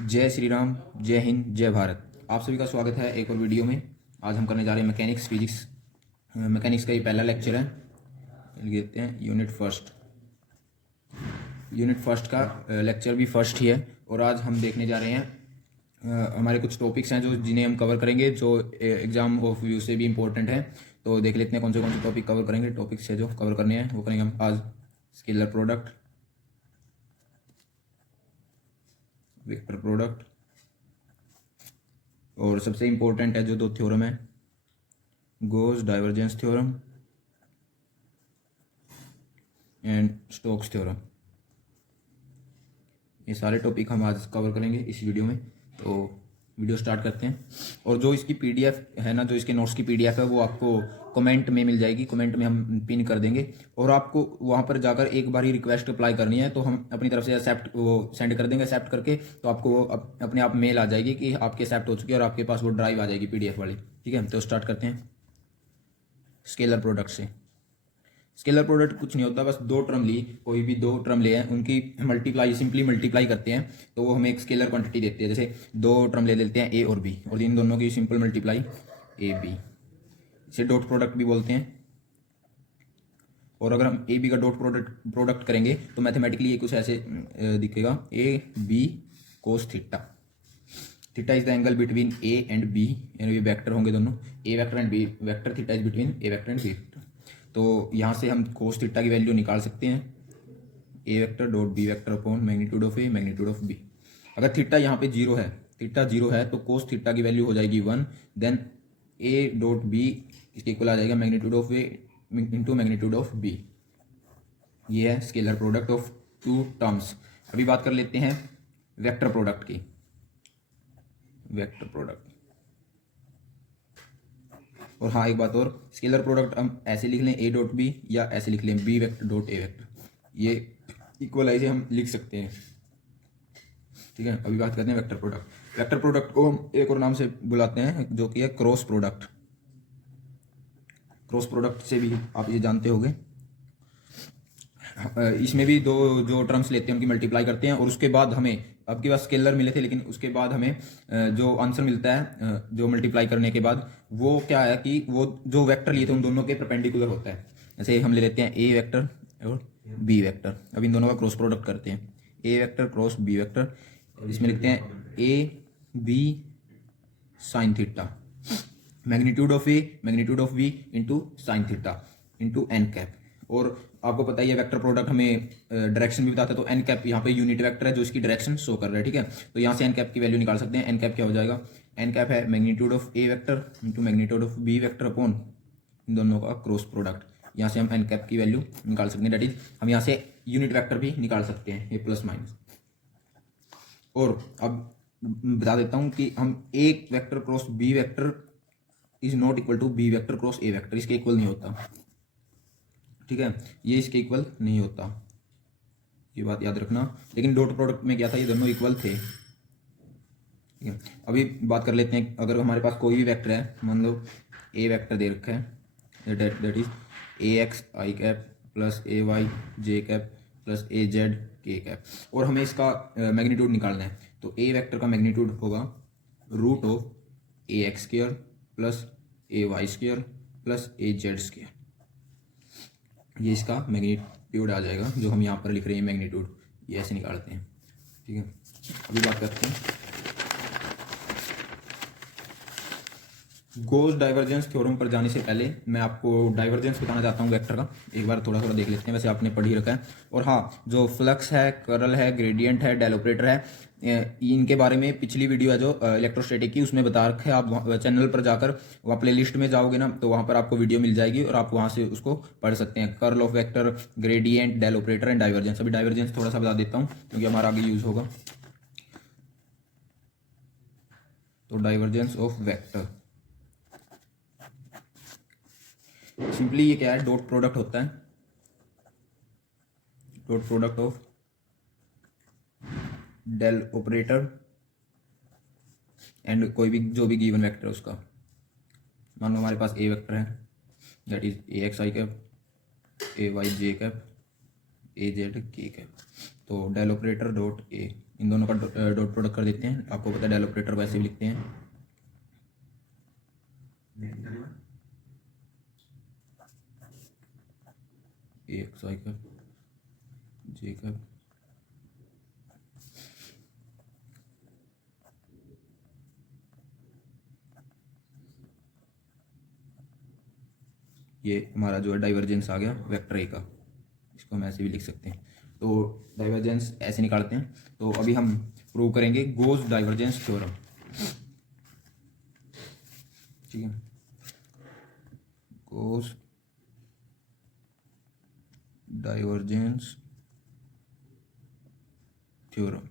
जय श्री राम, जय हिंद, जय भारत। आप सभी का स्वागत है एक और वीडियो में। आज हम करने जा रहे हैं मैकेनिक्स फिजिक्स। मैकेनिक्स का ये पहला लेक्चर है। लिख देते हैं यूनिट फर्स्ट का लेक्चर भी फर्स्ट ही है। और आज हम देखने जा रहे हैं हमारे कुछ टॉपिक्स हैं जो जिन्हें हम कवर करेंगे, जो एग्जाम ऑफ व्यू से भी इम्पोर्टेंट है। तो देख लेते हैं कौन से टॉपिक कवर करेंगे। टॉपिक्स है जो कवर करने हैं वो करेंगे हम आज। स्केलर प्रोडक्ट, वेक्टर प्रोडक्ट, और सबसे इम्पोर्टेंट है जो दो थ्योरम है, Gauss divergence theorem and Stokes theorem. ये सारे टॉपिक हम आज कवर करेंगे इस वीडियो में। तो वीडियो स्टार्ट करते हैं। और जो इसकी पीडीएफ है ना, जो इसके नोट्स की पीडीएफ है, वो आपको कमेंट में मिल जाएगी। कमेंट में हम पिन कर देंगे और आपको वहाँ पर जाकर एक बार ही रिक्वेस्ट अप्लाई करनी है। तो हम अपनी तरफ से एक्सेप्ट वो सेंड कर देंगे। एक्सेप्ट करके तो आपको वो अपने आप मेल आ जाएगी कि आपके एक्सेप्ट हो चुकी है और आपके पास वो ड्राइव आ जाएगी पीडीएफ वाली। ठीक है, तो स्टार्ट करते हैं स्केलर प्रोडक्ट से। स्केलर प्रोडक्ट कुछ नहीं होता, बस दो टर्म ली, कोई भी दो टर्म ले हैं, उनकी मल्टीप्लाई, सिंपली मल्टीप्लाई करते हैं तो वो हमें एक स्केलर क्वांटिटी देती है। जैसे दो टर्म ले लेते हैं ए और बी, और इन दोनों की सिंपल मल्टीप्लाई ए बी, इसे डॉट प्रोडक्ट भी बोलते हैं। और अगर हम ए बी का डॉट प्रोडक्ट करेंगे तो मैथमेटिकली ये कुछ ऐसे दिखेगा, A B cos theta. Theta is the angle between A and B, यानी ये वेक्टर होंगे दोनों, A vector and B vector. Theta is between A vector and B vector. तो यहाँ से हम कोस थीटा की वैल्यू निकाल सकते हैं, ए vector dot B vector upon magnitude of A magnitude of B. अगर थीटा यहाँ पे जीरो है, थीटा जीरो है, तो कोस थीटा की वैल्यू हो जाएगी 1। देन ए डॉट बी इसके इक्वल आ जाएगा magnitude of a into magnitude of b. ये है scalar product of two terms. अभी बात कर लेते हैं वेक्टर प्रोडक्ट की। वेक्टर प्रोडक्ट, और हाँ एक बात और, स्केलर प्रोडक्ट हम ऐसे लिख लें ए डॉट बी, या ऐसे लिख लें b vector dot a vector. ये इक्वलाइज हम लिख सकते हैं। ठीक है, अभी बात करते हैं वेक्टर प्रोडक्ट। वेक्टर प्रोडक्ट को हम एक और नाम से बुलाते हैं जो कि है क्रॉस प्रोडक्ट। क्रॉस प्रोडक्ट से भी आप ये जानते होंगे। इसमें भी दो जो टर्म्स लेते हैं उनकी मल्टीप्लाई करते हैं, और उसके बाद हमें, आपके पास स्केलर मिले थे लेकिन उसके बाद हमें जो आंसर मिलता है जो मल्टीप्लाई करने के बाद, वो क्या है कि वो जो वेक्टर लिए थे उन दोनों के परपेंडिकुलर होता है। जैसे हम ले लेते हैं ए वेक्टर और बी वेक्टर। अब इन दोनों का क्रॉस प्रोडक्ट करते हैं, ए वेक्टर क्रॉस बी वेक्टर। इसमें लिखते हैं a b sine theta, magnitude of A magnitude of b into sine theta into n cap. और आपको पता ही है वेक्टर प्रोडक्ट हमें डायरेक्शन भी बताता है। तो एन कैप यहाँ पे यूनिट वेक्टर है जो इसकी डायरेक्शन शो कर रहा है। ठीक है, तो यहाँ से एन कैप की वैल्यू निकाल सकते हैं। एन कैप क्या हो जाएगा, एन कैप है magnitude of A vector into magnitude of B vector upon इन दोनों का क्रॉस प्रोडक्ट। यहाँ से हम एन कैप की वैल्यू निकाल सकते हैं। डेट इज हम यहाँ से यूनिट वेक्टर भी निकाल सकते हैं, ए प्लस माइनस। और अब बता देता हूँ कि हम A vector cross B vector is not equal to B vector cross A vector, इसके इक्वल नहीं होता। ठीक है, ये इसके इक्वल नहीं होता, ये बात याद रखना। लेकिन डॉट प्रोडक्ट में क्या था, ये दोनों इक्वल थे। ठीक है, अभी बात कर लेते हैं, अगर हमारे पास कोई भी वेक्टर है, मान लो ए वेक्टर दे रखा है, that is a x i cap plus a y j cap plus a z k cap, और हमें इसका मैग्नीट्यूड निकालना है। तो ए वेक्टर का मैग्नीट्यूड होगा root of a x square plus a y square plus a z square. ये इसका मैग्नीट्यूड आ जाएगा, जो हम यहाँ पर लिख रहे हैं मैग्नीट्यूड, ये ऐसे निकालते हैं। ठीक है, अभी बात करते हैं गॉस डाइवर्जेंस थ्योरम पर जाने से पहले मैं आपको डाइवर्जेंस बताना चाहता हूँ वेक्टर का। एक बार थोड़ा थोड़ा देख लेते हैं, वैसे आपने पढ़ ही रखा है। और हाँ, जो फ्लक्स है, कर्ल है, ग्रेडियंट है, डेल ऑपरेटर है, इनके बारे में पिछली वीडियो है जो इलेक्ट्रोस्टैटिक की, उसमें बता रखा है। आप चैनल पर जाकर वहाँ प्ले लिस्ट में जाओगे ना, तो वहाँ पर आपको वीडियो मिल जाएगी और आप वहाँ से उसको पढ़ सकते हैं। Curl of vector, gradient, del operator and divergence. अभी डाइवर्जेंस थोड़ा सा बता देता हूँ क्योंकि हमारा आगे यूज होगा। तो डाइवर्जेंस ऑफ वेक्टर सिंपली ये क्या है, डॉट प्रोडक्ट होता है, dot product of del operator and कोई भी जो भी गिवन वेक्टर है उसका। मान लो हमारे पास ए वेक्टर है, that is a x i cap, a y j cap, a z k cap. तो डेल ऑपरेटर डॉट ए इन दोनों का डॉट प्रोडक्ट कर देते हैं। आपको पता है डेल ऑपरेटर वैसे भी लिखते हैं। एक्स वाई का जे का ये हमारा जो है डाइवर्जेंस आ गया वेक्टर ए का। इसको हम ऐसे भी लिख सकते हैं। तो डाइवर्जेंस ऐसे निकालते हैं। तो अभी हम प्रूव करेंगे गोस डाइवर्जेंस थ्योरम। ठीक है, गोस डाइवर्जेंस थ्योरम।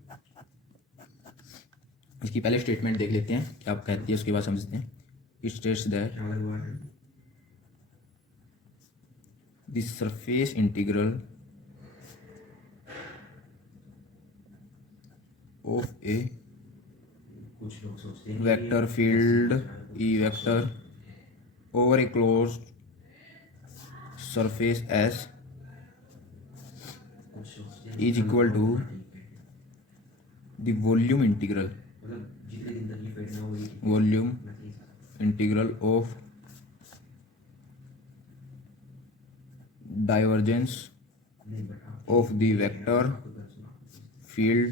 इसकी पहले स्टेटमेंट देख लेते हैं क्या आप कहती है, उसके बाद समझते हैं। It states that the surface integral of a vector field E vector over a closed surface S is equal to the volume integral of divergence of the vector field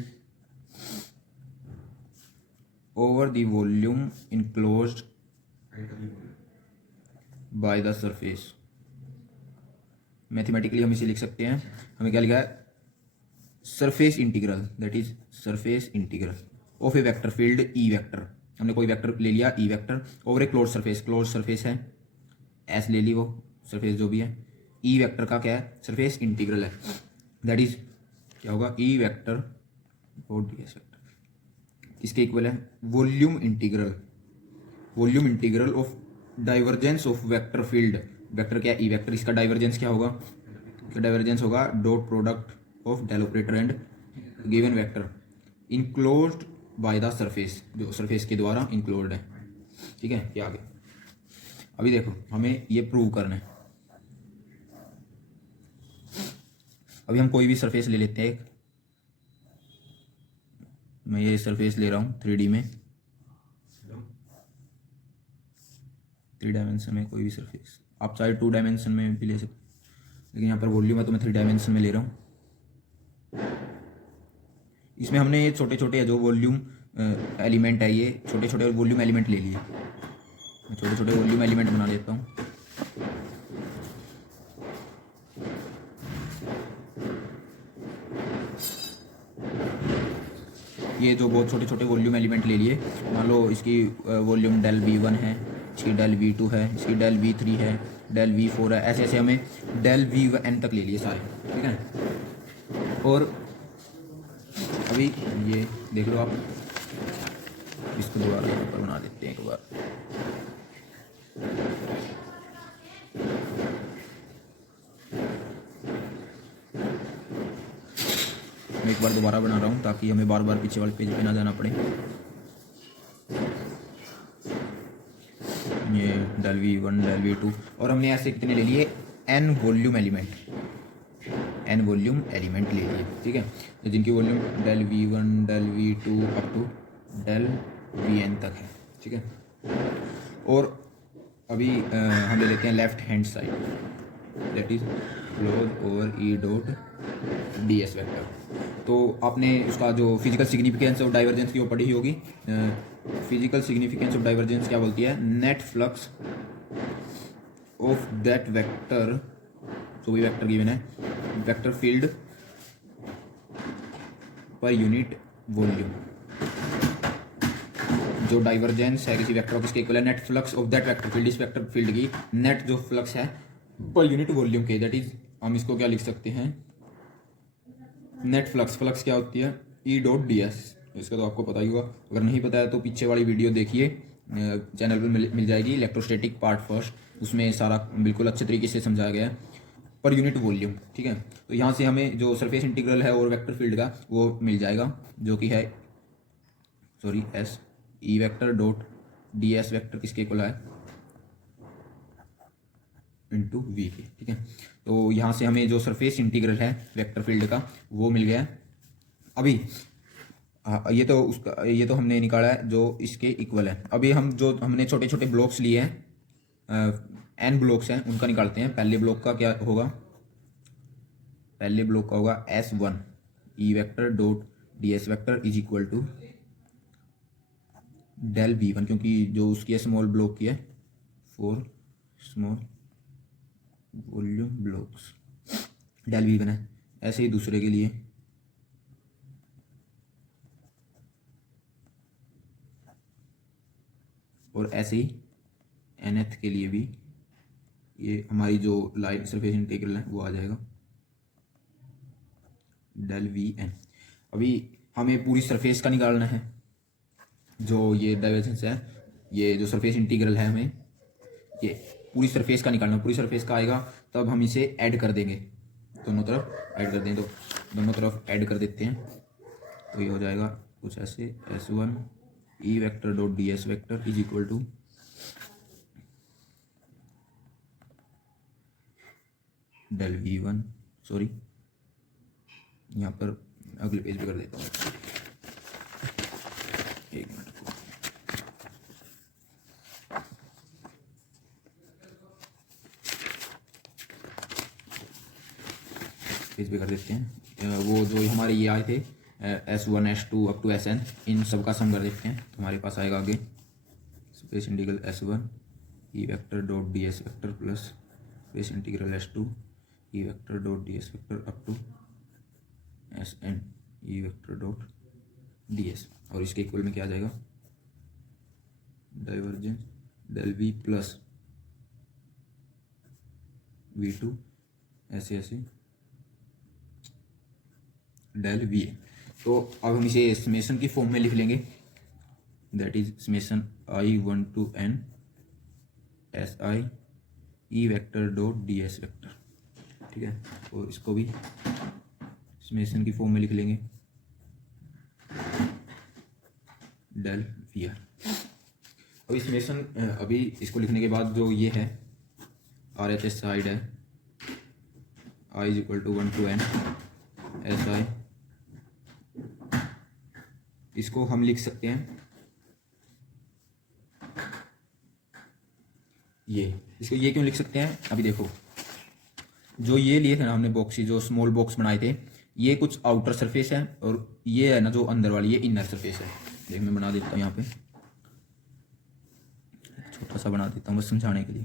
over the volume enclosed by the surface। Mathematically हम इसे लिख सकते हैं, हमें क्या लिखा है, surface integral, that is surface integral of A vector field E vector. हमने कोई वेक्टर ले लिया E vector over a close surface, close surface है एस ले ली, वो सरफेस जो भी है, ई वेक्टर का क्या है, सरफेस इंटीग्रल है, दैट इज क्या होगा, ई वेक्टर और डी एस वेक्टर किसके इक्वल है, volume integral, volume integral of divergence of vector field. Vector क्या है, ई वेक्टर, इसका डाइवर्जेंस क्या होगा, इसका डाइवर्जेंस होगा dot product of del operator and given vector enclosed by the surface, जो सरफेस के द्वारा इनक्लोज्ड है। ठीक है, ये आगे अभी देखो हमें ये प्रूव करना है। अभी हम कोई भी सरफेस ले लेते हैं, एक मैं ये सरफेस ले रहा हूँ 3D में, 3 डायमेंशन में कोई भी सरफेस, आप चाहे 2 डायमेंशन में भी ले सकते, लेकिन यहाँ पर वॉल्यूम है तो मैं 3 डायमेंशन में ले रहा हूँ। इसमें हमने ये छोटे छोटे जो वॉल्यूम एलिमेंट है, ये छोटे छोटे वॉल्यूम एलिमेंट ले लिए, मैं छोटे छोटे वॉल्यूम एलिमेंट बना देता हूँ। ये जो बहुत छोटे छोटे वॉल्यूम एलिमेंट ले लिए, मान लो इसकी वॉल्यूम डेल V1 है, इसकी डेल V2 है, इसकी डेल V3 है, डेल V4 है, ऐसे ऐसे हमें डेल VN तक ले लिए सारे। ठीक है, और अभी ये देख लो आप, इसको दोबारा यहाँ पर बना देते हैं एक बार। मैं एक बार दोबारा बना रहा हूँ ताकि हमें बार बार पीछे वाले पेज पे ना जाना पड़े। ये डेल V1 डेल V2 और हमने ऐसे कितने ले लिए, n volume element, n volume element ले लिए। ठीक है, तो जिनकी volume del V1 del V2 up to del Vn तक है। ठीक है, और अभी हम ले लेते हैं left hand side, that is close over E dot d s vector. तो आपने उसका जो फिजिकल सिग्निफिकेंस ऑफ डाइवर्जेंस की वो पढ़ी होगी। फिजिकल सिग्निफिकेंस ऑफ डाइवर्जेंस क्या बोलती है, net flux of that vector, जो भी वेक्टर गिवन है, vector field per unit volume. जो डाइवर्जेंस है किसी वेक्टर ऑफ, किसके इक्वल है, net flux of that vector field, इस वेक्टर फील्ड की नेट जो फ्लक्स है पर यूनिट वॉल्यूम के, दैट इज हम इसको क्या लिख सकते हैं, नेट फ्लक्स। फ्लक्स क्या होती है, ई डॉट डी एस। इसका तो आपको पता ही होगा, अगर नहीं पता है तो पीछे वाली वीडियो देखिए, चैनल पर मिल जाएगी, इलेक्ट्रोस्टैटिक पार्ट फर्स्ट, उसमें सारा बिल्कुल अच्छे तरीके से समझाया गया है, पर यूनिट वॉल्यूम। ठीक है, तो यहाँ से हमें जो सरफेस इंटीग्रल है और वेक्टर फील्ड का वो मिल जाएगा, जो कि है sorry S E vector dot d s vector किसके इक्वल है, इंटू वी के। ठीक है, तो यहाँ से हमें जो सरफेस इंटीग्रल है वेक्टर फील्ड का वो मिल गया। अभी हाँ, ये तो हमने निकाला है जो इसके इक्वल है। अभी हम जो हमने छोटे छोटे ब्लॉक्स लिए हैं, एन ब्लॉक्स हैं, उनका निकालते हैं। पहले ब्लॉक का क्या होगा? पहले ब्लॉक का होगा S1 e vector dot d s vector is equal to del V1, क्योंकि जो उसकी है स्मॉल ब्लॉक की है, 4 small volume blocks, del V1 है। ऐसे ही दूसरे के लिए और ऐसे ही nth के लिए भी ये हमारी जो लाइन सरफेस इंटीग्रल है वो आ जाएगा डेल VN। अभी हमें पूरी सरफेस का निकालना है, जो ये डाइवर्जेंस है, ये जो सरफेस इंटीग्रल है, हमें ये पूरी सरफेस का निकालना। पूरी सरफेस का आएगा तब हम इसे ऐड कर देंगे, दोनों तरफ ऐड कर दें। तो दोनों तरफ ऐड कर देते हैं, तो ये हो जाएगा कुछ ऐसे S1 e vector dot d s vector is equal to del V1, sorry यहाँ पर अगले पेज पे कर देता हूँ, एक मिनट। पेज पे कर देते हैं। वो जो हमारे ये आए थे S1 S2 up to Sn, इन सब का सम कर देते हैं, तो हमारे पास आएगा आगे space integral S1 e vector dot d s vector plus space integral S2 e vector dot d s vector up to Sn e vector dot d s. और इसके इक्वल में क्या आ जाएगा? Divergence del V plus V2 ऐसे ऐसे del VA। तो अब हम इसे समेशन की फॉर्म में लिख लेंगे, that is summation I1 to N SI E vector dot d s vector, ठीक है। और इसको भी समेशन की फॉर्म में लिख लेंगे डेल VR। अभी समेशन, अभी इसको लिखने के बाद जो ये है RHS साइड है, I is equal to 1 to N SI, इसको हम लिख सकते हैं इसको ये क्यों लिख सकते हैं? अभी देखो, जो ये लिए थे ना हमने बॉक्स, जो स्मॉल बॉक्स बनाए थे, ये कुछ आउटर सरफेस है और ये है ना जो अंदर वाली, ये इनर सरफेस है। देख मैं बना देता हूँ, यहाँ पे छोटा सा बना देता हूँ बस समझाने के लिए।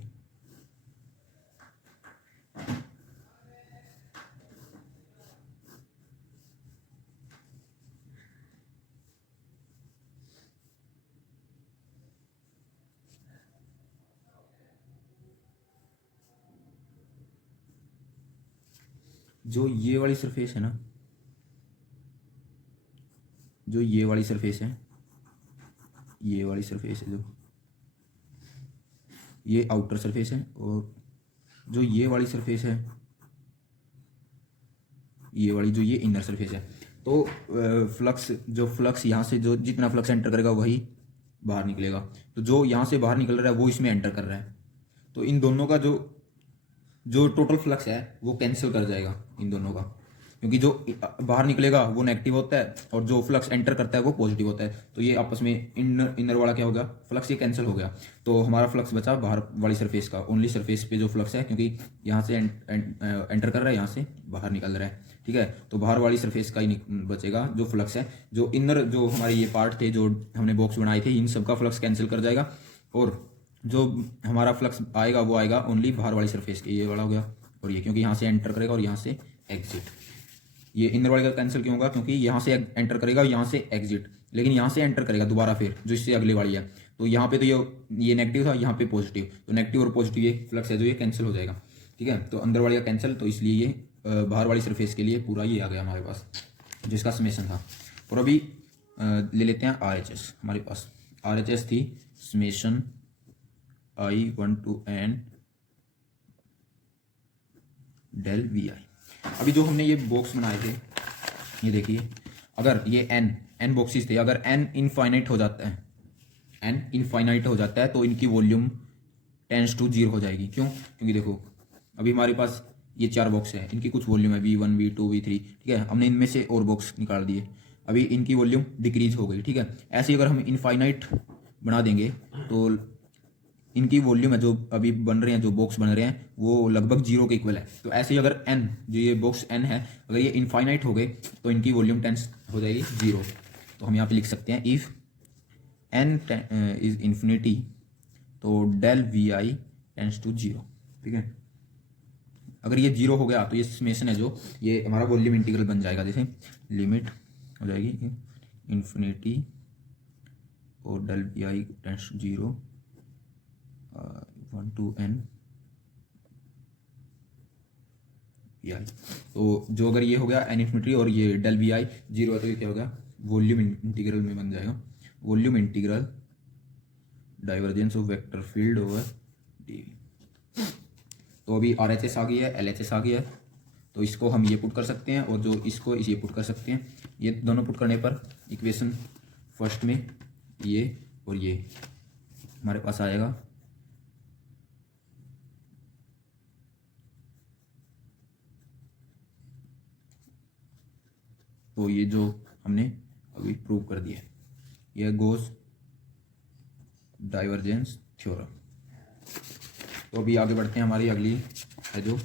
जो ये वाली सरफेस है ना, जो ये वाली सरफेस है, ये वाली सरफेस है, जो ये आउटर सरफेस है, और जो ये वाली सरफेस है, ये वाली जो ये इनर सरफेस है। तो फ्लक्स यहाँ से जो जितना फ्लक्स एंटर करेगा वही बाहर निकलेगा। तो जो यहाँ से बाहर निकल रहा है वो इसमें एंटर कर रहा है, तो इन दोनों का जो टोटल फ्लक्स है वो कैंसिल कर जाएगा इन दोनों का, क्योंकि जो बाहर निकलेगा वो नेगेटिव होता है और जो फ्लक्स एंटर करता है वो पॉजिटिव होता है। तो ये आपस में इनर वाला क्या हो गया, फ्लक्स ये कैंसिल हो गया। तो हमारा फ्लक्स बचा बाहर वाली सरफेस का, ओनली सरफेस पे जो फ्लक्स है, क्योंकि यहाँ से एंटर कर रहा है, यहाँ से बाहर निकल रहा है, ठीक है। तो बाहर वाली सरफेस का ही बचेगा जो फ्लक्स है। जो इनर जो हमारे ये पार्ट थे जो हमने बॉक्स बनाए थे, इन सब का फ्लक्स कैंसिल कर जाएगा, और जो हमारा फ्लक्स आएगा वो आएगा ओनली बाहर वाली सरफेस के, ये वाला हो गया और ये, क्योंकि यहाँ से एंटर करेगा और यहाँ से एग्जिट। ये इनर वाले का कैंसिल क्यों होगा? क्योंकि यहाँ से एंटर करेगा, यहाँ से एग्जिट, लेकिन यहाँ से एंटर करेगा दोबारा फिर जो इससे अगले वाली है। तो यहाँ पे तो ये नेगेटिव था, यहाँ पे पॉजिटिव, तो नेगेटिव और पॉजिटिव ये फ्लक्स है जो ये कैंसिल हो जाएगा, ठीक है। तो अंदर वाली का कैंसिल, तो इसलिए ये बाहर वाली सरफेस के लिए पूरा ये आ गया हमारे पास, जिसका समेशन था। और अभी ले लेते हैं RHS। हमारे पास RHS थी summation I1 to N del VI। अभी जो हमने ये बॉक्स बनाए थे, ये देखिए, अगर ये n बॉक्सेस थे, अगर n इनफाइनाइट हो जाता है, n इनफाइनाइट हो जाता है तो इनकी वॉल्यूम टेंस टू 0 हो जाएगी। क्यों? क्योंकि देखो अभी हमारे पास ये 4 बॉक्स है, इनकी कुछ वॉल्यूम है V1 V2 V3, ठीक है। हमने इनमें से और बॉक्स निकाल दिए, अभी इनकी वॉल्यूम डिक्रीज हो गई, ठीक है। ऐसे ही अगर हम इनफाइनाइट बना देंगे तो इनकी वॉल्यूम है जो अभी बन रहे हैं, जो बॉक्स बन रहे हैं वो लगभग 0 के इक्वल है। तो ऐसे ही अगर n, जो ये बॉक्स n है, अगर ये इनफाइनाइट हो गए तो इनकी वॉल्यूम टेंस हो जाएगी 0। तो हम यहाँ पे लिख सकते हैं इफ़ n इज इन्फिनिटी तो del we i tends to 0, ठीक है। अगर ये 0 हो गया तो ये समेशन है जो ये हमारा वॉल्यूम इंटीग्रल बन जाएगा। जैसे लिमिट हो जाएगी इन्फिनिटी और del we i tends to 0 1 to n i. तो जो अगर ये हो गया n इन्फिनिटी और ये डेल वी आई 0 है तो ये क्या हो गया, वॉल्यूम इंटीग्रल में बन जाएगा, volume integral divergence of vector field over D. तो अभी आर एच एस आ गई है, एल एच एस आ गया है, तो इसको हम ये पुट कर सकते हैं और जो इसको ये पुट कर सकते हैं। ये दोनों पुट करने पर इक्वेशन फर्स्ट में ये और ये हमारे पास आएगा। तो ये जो हमने अभी प्रूव कर दिया, यह गोस डाइवर्जेंस थ्योरम। तो अभी आगे बढ़ते हैं, हमारी अगली है जो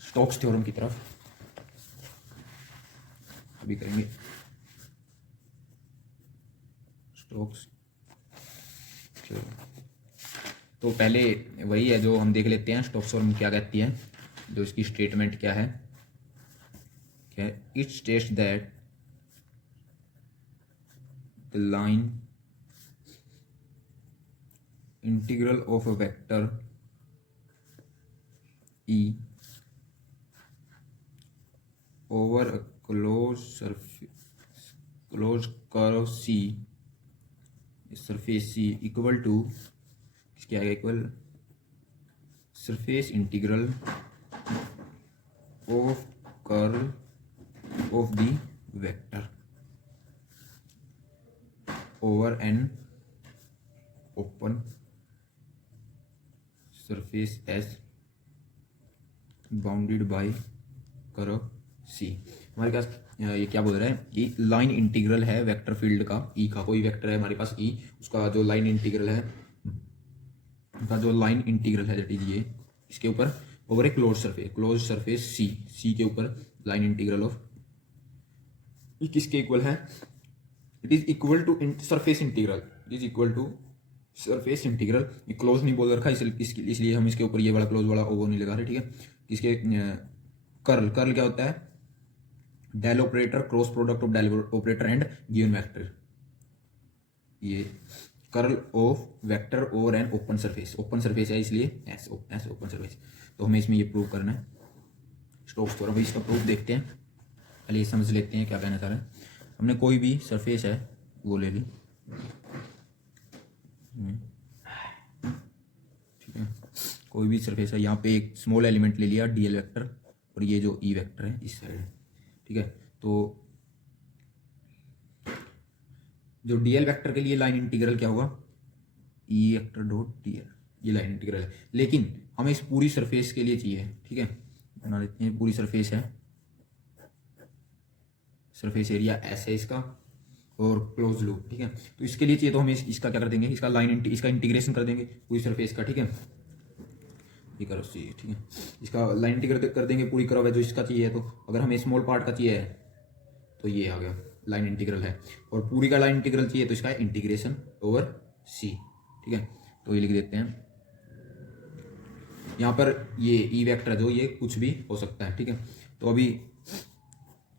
स्टोक्स थ्योरम की तरफ अभी करेंगे। स्टोक्स थ्योरम तो पहले वही है जो हम देख लेते हैं, स्टोक्स थ्योरम क्या कहती है, जो इसकी स्टेटमेंट क्या है। It states that the line integral of a vector E over a closed curve C, surface C equal to क्या है, equal surface integral of curve of the vector over an open surface S bounded by curve C। हमारे पास ये क्या बोल रहा है कि line integral है वेक्टर फील्ड का, ई का कोई वेक्टर है हमारे पास ई, उसका जो लाइन इंटीग्रल है, उसका जो लाइन इंटीग्रल है दैट इज ये, इसके ऊपर over a close surface c के ऊपर लाइन इंटीग्रल ऑफ किसके इक्वल है, it is equal to surface integral, it is equal to surface integral. ये क्लोज नहीं बोल रखा इसलिए हम इसके ऊपर ये वाला क्लोज वाला ओवर नहीं लगा रहे, ठीक है। इसके कर्ल क्या होता है, del operator cross product of del operator and given vector. ये curl of vector over an open surface है इसलिए एस ओपन सरफेस। तो हमें इसमें ये प्रूव करना है स्टोक्स थ्योरम। इसका प्रूफ देखते हैं, पहले ये समझ लेते हैं क्या कहना चाह रहे हैं। हमने कोई भी सरफेस है वो ले ली, ठीक है, कोई भी सरफेस है, यहाँ पे एक स्मॉल एलिमेंट ले लिया डीएल वेक्टर और ये जो ई वेक्टर है इस साइड है, ठीक है। तो जो डीएल वेक्टर के लिए लाइन इंटीग्रल क्या होगा, ई वेक्टर डॉट डीएल, ये लाइन इंटीग्रल है। लेकिन हमें इस पूरी सरफेस के लिए चाहिए, ठीक है, बना देते हैं। पूरी सरफेस है, सरफेस एरिया एस है इसका और क्लोज लूप, ठीक है। तो इसके लिए चाहिए तो हम इसका क्या कर देंगे, इसका इसका इंटीग्रेशन कर देंगे पूरी सरफेस का, ठीक है। ये कर्व चाहिए, ठीक है, इसका लाइन इंटीग्रेट कर देंगे पूरी कर्व है जो इसका चाहिए। तो अगर हमें स्मॉल पार्ट का चाहिए है तो ये आ गया लाइन इंटीग्रल है, और पूरी का लाइन इंटीग्रल चाहिए तो इसका इंटीग्रेशन ओवर सी, ठीक है। तो ये लिख देते हैं यहाँ पर, ये ई वेक्टर जो ये कुछ भी हो सकता है, ठीक है। तो अभी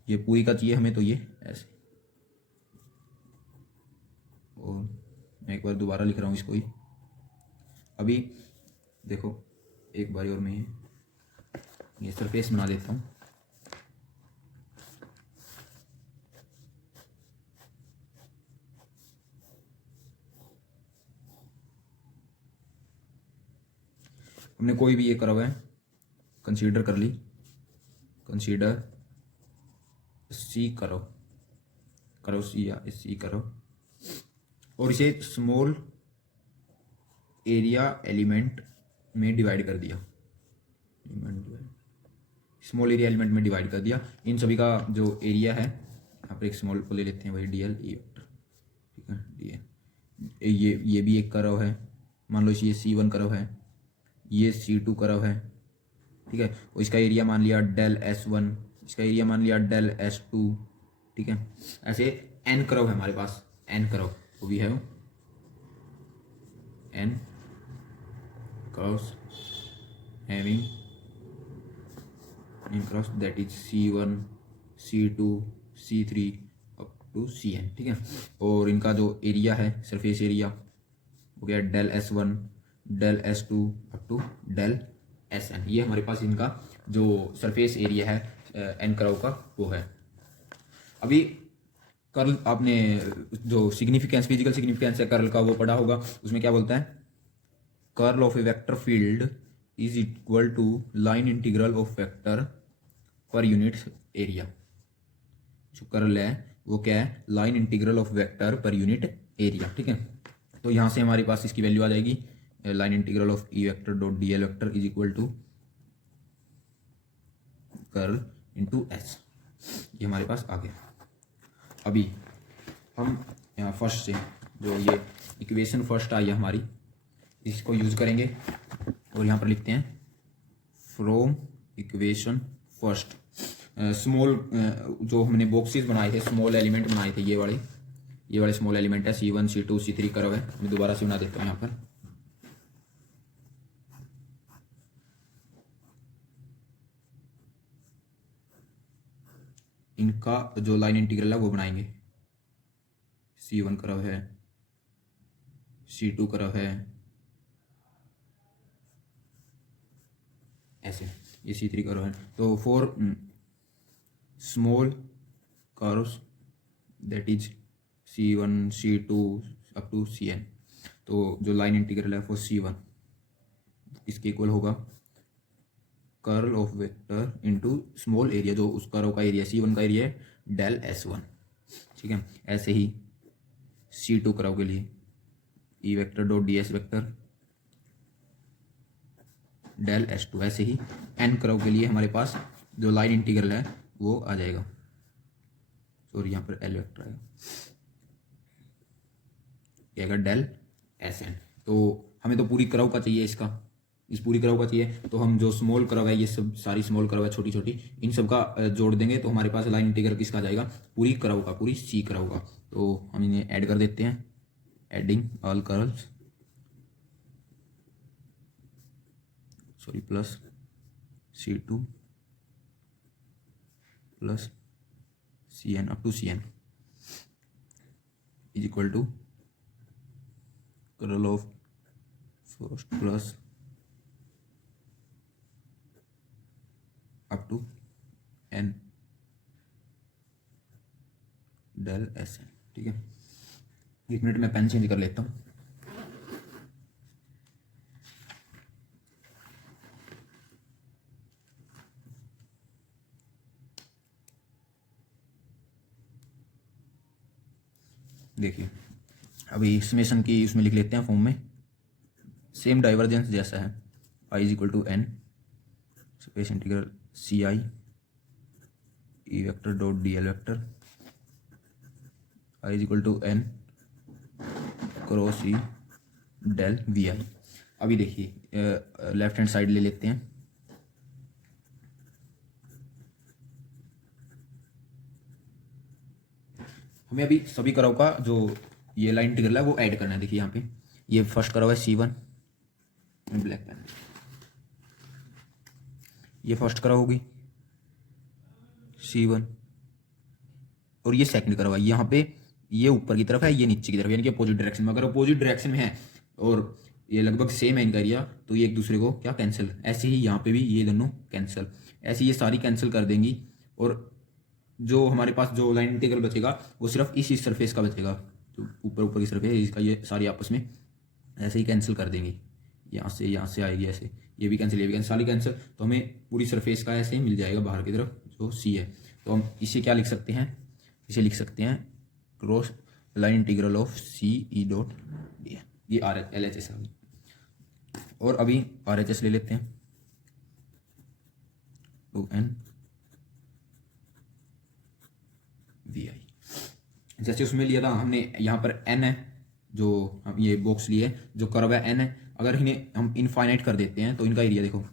ये पूरी का चाहिए हमें तो ये ऐसे, और मैं एक बार दोबारा लिख रहा हूँ इसको ही। अभी देखो एक बार और मैं ये सरफेस बना देता हूँ। हमने कोई भी ये करा हुआ है, कंसीडर कर ली, कंसीडर सी करो सी या सी करो, और इसे स्मॉल एरिया एलिमेंट में डिवाइड कर दिया, स्मॉल एरिया एलिमेंट में डिवाइड कर दिया। इन सभी का जो एरिया है यहाँ पर एक स्मॉल को ले लेते हैं, वही डी एल ई वेक्टर, ठीक है, डी एल। ये भी एक कर्व है, मान लो ये C1 कर्व है, ये C2 कर्व है, ठीक है, और इसका एरिया मान लिया डेल S1, इसका एरिया मान लिया डेल S2, ठीक है। ऐसे n कर्व है हमारे पास, n कर्व, वो भी है n curves having n curves that is C1 C2 C3 up to Cn, ठीक है। और इनका जो एरिया है, सरफेस एरिया, हो गया del S1 del S2 up to del Sn। ये हमारे पास इनका जो सरफेस एरिया है n कर्व का, वो है। अभी कर्ल, आपने जो सिग्निफिकेंस, फिजिकल सिग्निफिकेंस है कर्ल का, वो पढ़ा होगा। उसमें क्या बोलता है, curl of A vector field is equal to line integral of vector per unit area. जो कर्ल है वो क्या है, line integral of vector per unit area, ठीक है। तो यहाँ से हमारे पास इसकी वैल्यू आ जाएगी, line integral of e vector dot D L vector is equal to curl into s. ये हमारे पास आ गया। अभी हम यहाँ फर्स्ट से जो ये इक्वेशन फर्स्ट आई है हमारी, इसको यूज करेंगे और यहाँ पर लिखते हैं फ्रॉम इक्वेशन फर्स्ट। स्मॉल जो हमने बॉक्सेस बनाए थे, स्मॉल एलिमेंट बनाए थे, ये वाले स्मॉल एलिमेंट है, C1 C2 C3 कर्व है। मैं दोबारा से बना देता हूँ यहाँ पर। इनका जो लाइन इंटीग्रल है वो बनाएंगे। C1 कर्व है, C2 कर्व है, ऐसे ये C3 कर्व है। तो for small curves that is C1 C2 up to Cn, तो जो लाइन इंटीग्रल है फॉर C1 इसके इक्वल होगा curl of vector into small area, जो उस कर्व का एरिया C1 का एरिया है डेल S1, ठीक है। ऐसे ही C2 कर्व के लिए e vector dot d s vector del S2। ऐसे ही n कर्व के लिए हमारे पास जो लाइन इंटीग्रल है वो आ जाएगा, सॉरी यहाँ पर L वेक्टर आएगा, ये आएगा डेल Sn। तो हमें तो पूरी कर्व का चाहिए, इस पूरी कर्व का चाहिए, तो हम जो स्मॉल कर्व है, ये सब सारी स्मॉल कर्व है छोटी छोटी, इन सब का जोड़ देंगे तो हमारे पास लाइन इंटीग्रल किसका आ जाएगा, पूरी कर्व का, पूरी C कर्व का। तो हम इन्हें ऐड कर देते हैं, adding all curves, sorry plus C2 plus Cn up to Cn is equal to curl of first plus up to n del Sn, ठीक है। 1 मिनट में पेन चेंज कर लेता हूँ। देखिए अभी समेशन की उसमें लिख लेते हैं फॉर्म में, सेम डाइवर्जेंस जैसा है, i is equal to n space integral C I E vector dot D L vector i is equal to n cross E del we I. अभी देखिए लेफ्ट हैंड साइड ले लेते हैं, हमें अभी सभी कर्व का जो ये लाइन इंटीग्रल है वो ऐड करना है। देखिए यहाँ पे ये फर्स्ट कर्व है C1, ब्लैक पेन, ये फर्स्ट कर्व होगी C1 और ये सेकंड कर्व है। यहाँ पे ये ऊपर की तरफ है, ये नीचे की तरफ, यानी कि अपोजिट डायरेक्शन में। अगर अपोजिट डायरेक्शन में है और ये लगभग सेम है इनका एरिया, तो ये एक दूसरे को क्या कैंसिल, ऐसे ही यहाँ पे भी ये दोनों कैंसिल, ऐसे ये सारी कैंसिल कर देंगी। और जो हमारे पास जो लाइन इंटीग्रल बचेगा वो सिर्फ इस सरफेस का बचेगा, जो ऊपर की सरफेस है इसका, ये सारी आपस में ऐसे ही कैंसिल कर देंगे। यहाँ से आएगी ऐसे, ये भी कैंसिल, ये भी कैंसिल, सारी कैंसिल, तो हमें पूरी सरफेस का ऐसे ही मिल जाएगा बाहर की तरफ जो C है। तो हम इसे क्या लिख सकते हैं, इसे लिख सकते हैं cross line integral of C E dot D, ये LHS आ गई। और अभी RHS ले लेते हैं, तो n VI। जैसे उसमें लिया था हमने, यहाँ पर एन है, जो हम ये बॉक्स लिए जो कर्व है एन है, अगर इन्हें हम इनफाइनाइट कर देते हैं तो इनका एरिया देखो,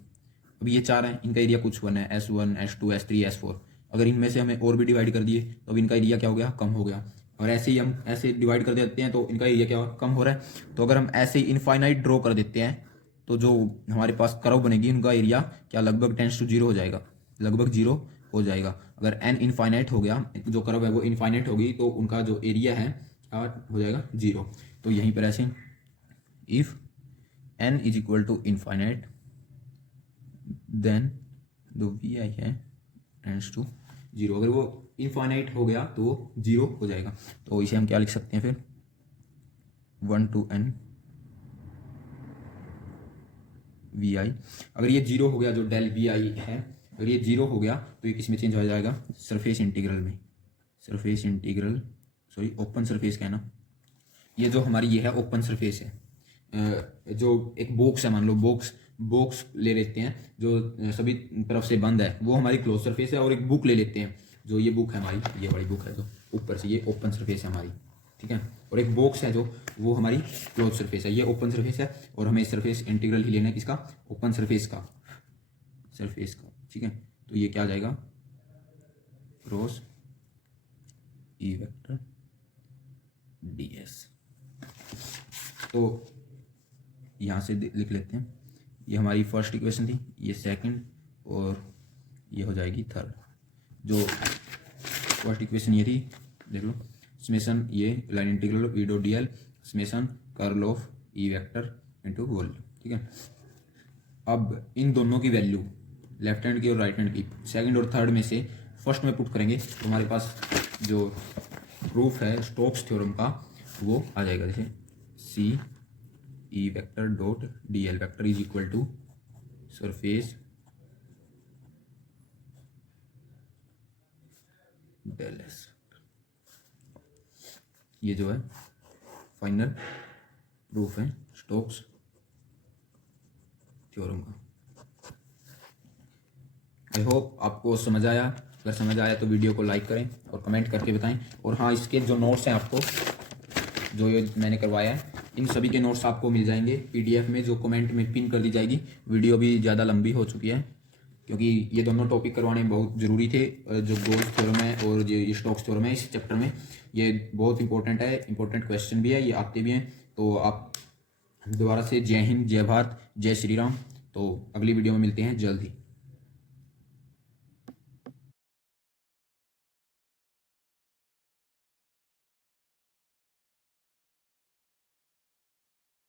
अभी ये 4 हैं, इनका एरिया कुछ 1 है, S1 S2 S3 S4, अगर इनमें से हमें और भी डिवाइड कर दिए तो अब इनका एरिया क्या हो गया, कम हो गया। और ऐसे ही हम ऐसे डिवाइड कर देते हैं तो इनका एरिया क्या कम हो रहा है। तो अगर हम ऐसे ही इनफाइनाइट ड्रॉ कर देते हैं तो जो हमारे पास कर्व बनेगी उनका एरिया क्या लगभग 10 to 0 हो जाएगा, लगभग 0 हो जाएगा। अगर n इनफाइनाइट हो गया, जो कर्व है वो इनफाइनाइट होगी, तो उनका जो एरिया है क्या हो जाएगा, 0। तो यहीं पर ऐसे if n is equal to infinite then जो वी आई है टेंड्स टू 0। अगर वो इनफाइनाइट हो गया तो वो 0 हो जाएगा। तो इसे हम क्या लिख सकते हैं फिर, 1 to n वी आई। अगर ये 0 हो गया, जो डेल वी आई है, अगर ये 0 हो गया तो ये किस में चेंज हो जाएगा, सरफेस इंटीग्रल में, surface integral, sorry open surface का है ना, ये जो हमारी ये है ओपन सरफेस है, जो एक बॉक्स है, मान लो बॉक्स ले लेते हैं जो सभी तरफ से बंद है, वो हमारी क्लोज सरफेस है। और एक बुक ले लेते हैं, जो ये बुक है हमारी, ये वाली बुक है जो ऊपर से, ये ओपन सरफेस है हमारी, ठीक है। और एक बॉक्स है जो वो हमारी क्लोज सरफेस है, ये ओपन सरफेस है। और हमें सरफेस इंटीग्रल ही लेना है किसका, ओपन सरफेस का, ठीक है। तो ये क्या आ जाएगा, क्रॉस ई वेक्टर ds। तो यहाँ से लिख लेते हैं, ये हमारी फर्स्ट इक्वेशन थी, ये सेकंड, और ये हो जाएगी थर्ड। जो फर्स्ट इक्वेशन ये थी, देख लो, समेशन ये line integral of E dot D L summation curl of e vector into volume, ठीक है। अब इन दोनों की वैल्यू, लेफ्ट हैंड की और राइट हैंड की, सेकंड और थर्ड में से फर्स्ट में पुट करेंगे तो हमारे पास जो प्रूफ है स्टोक्स थ्योरम का वो आ जाएगा। जैसे C E vector dot D L vector is equal to surface del S. ये जो है फाइनल प्रूफ है स्टोक्स थ्योरम का। आई होप आपको समझ आया। अगर समझ आया तो वीडियो को लाइक करें और कमेंट करके बताएं। और हाँ, इसके जो नोट्स हैं आपको, जो ये मैंने करवाया है, इन सभी के नोट्स आपको मिल जाएंगे पीडीएफ में, जो कमेंट में पिन कर दी जाएगी। वीडियो भी ज़्यादा लंबी हो चुकी है क्योंकि ये दोनों टॉपिक करवाने बहुत ज़रूरी थे। जो गोल्स थ्योरम है और जो ये स्टोक्स थ्योरम है, इस चैप्टर में ये बहुत इंपॉर्टेंट है, इंपॉर्टेंट क्वेश्चन भी है, ये आते भी हैं। तो आप दोबारा से जय हिंद, जय भारत, जय श्री राम। तो अगली वीडियो में मिलते हैं जल्द ही।